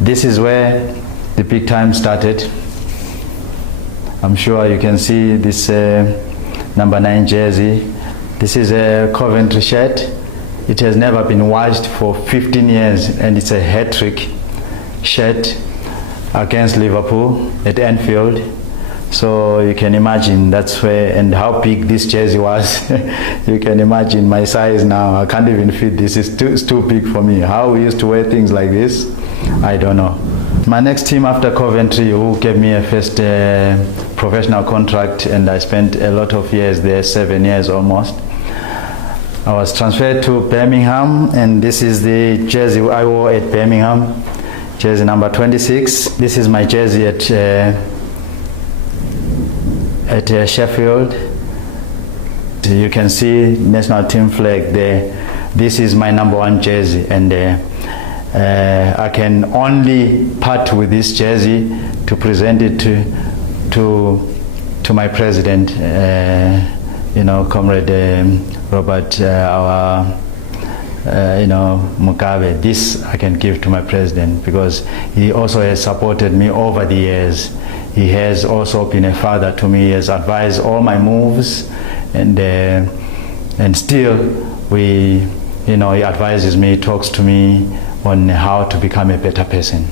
This is where the big time started. I'm sure you can see this number 9 jersey. This is a Coventry shirt. It has never been washed for 15 years, and it's a hat-trick shirt against Liverpool at Anfield. So you can imagine that's where, and how big this jersey was. You can imagine my size now. I can't even fit this. It's too big for me. How we used to wear things like this, I don't know. My next team after Coventry, who gave me a first professional contract, and I spent a lot of years there, 7 years almost. I was transferred to Birmingham, and this is the jersey I wore at Birmingham, jersey number 26. This is my jersey at Sheffield. You can see national team flag there. This is my number 1 jersey, and I can only part with this jersey to present it to my president, Comrade Robert Mugabe. This I can give to my president because he also has supported me over the years. He has also been a father to me. He has advised all my moves, and still he advises me, talks to me on how to become a better person.